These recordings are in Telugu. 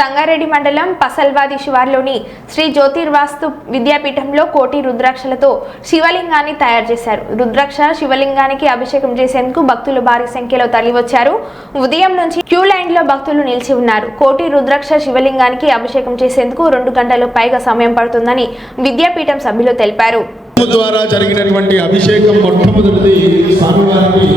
సంగారెడ్డి మండలం పసల్వాది శివార్లోని శ్రీ జ్యోతిర్వాస్తు విద్యాపీఠంలో కోటి రుద్రాక్షలతో శివలింగాన్ని తయారు చేశారు. రుద్రాక్ష శివలింగానికి అభిషేకం చేసేందుకు భక్తులు భారీ సంఖ్యలో తరలివచ్చారు. ఉదయం నుంచి క్యూ లైన్లో భక్తులు నిలిచి ఉన్నారు. కోటి రుద్రాక్ష శివలింగానికి అభిషేకం చేసేందుకు రెండు గంటలు పైగా సమయం పడుతుందని విద్యాపీఠం సభ్యులు తెలిపారు. ద్వారా జరిగినటువంటి అభిషేకం మొట్టమొదటిది స్వామివారికి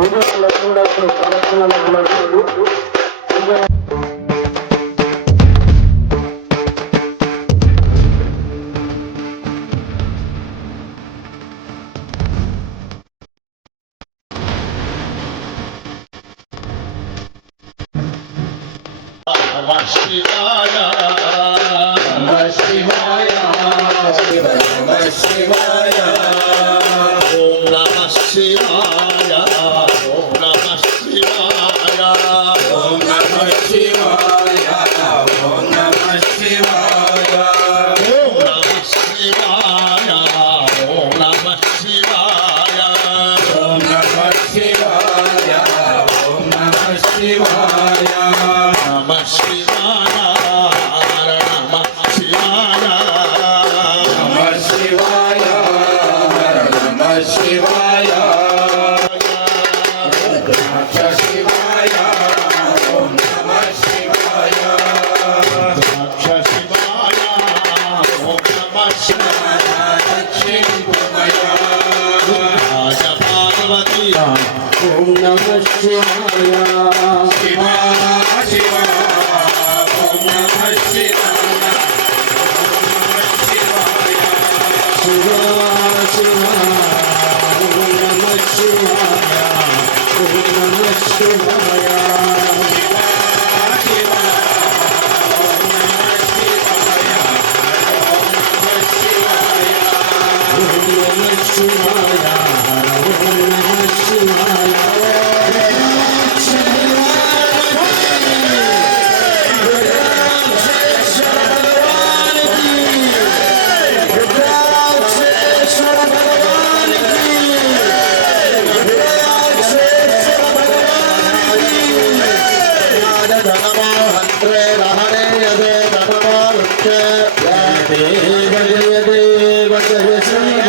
కూడా ఇప్పుడు ప్రదర్శనలో ఉన్నారు Shivaya, Shivaya. ಶಿವಾ नमः शिवाय शिवा शिवा ॐ नमः शिवाय शिवा शिवा ॐ नमः शिवाय ॐ नमः शिवाय धनमाहन्त्रे रहणे यदे धनमावृत्ते देव देव श्री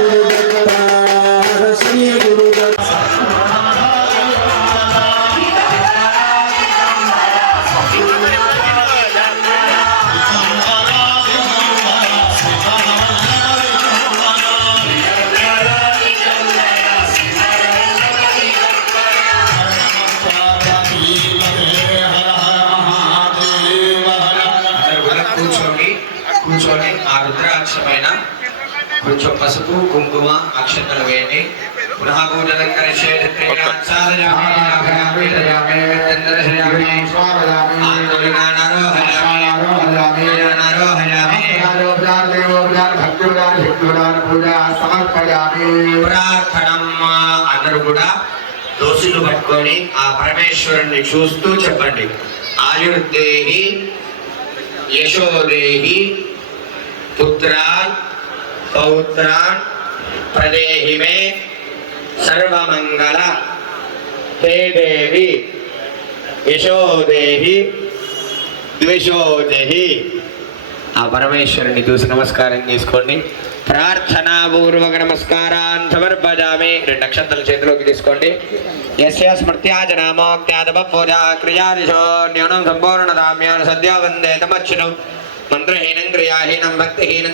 పైన కొంచెం పసుపు కుంకుమ అక్షతలు వేయండి. పునఃపూజలంకర అందరూ కూడా దోషులు పట్టుకొని ఆ పరమేశ్వరుణ్ణి చూస్తూ చెప్పండి. ఆయుర్దేహి యశోదేహి పుత్రాన్ పౌత్రాన్ ప్రదేహి మే సర్వమంగళ హే దేవి యశోదేహి ద్విషోదేహి ఆ పరమేశ్వరుని చూసి నమస్కారం చేసుకోండి. ప్రార్థనాపూర్వక నమస్కారాన్ సమర్పజామి. రెండు నక్షత్రాల చేతిలోకి తీసుకోండి. యస్య స్మృత్యాజనామోక్త్యాదప పూజా క్రియాదిశో న్యూనం సంపూర్ణ దామ్యాన్ సద్యా వందే తమచ్చును. மந்திரஹீனம் கிரியாஹீனம் பக்திஹீனம்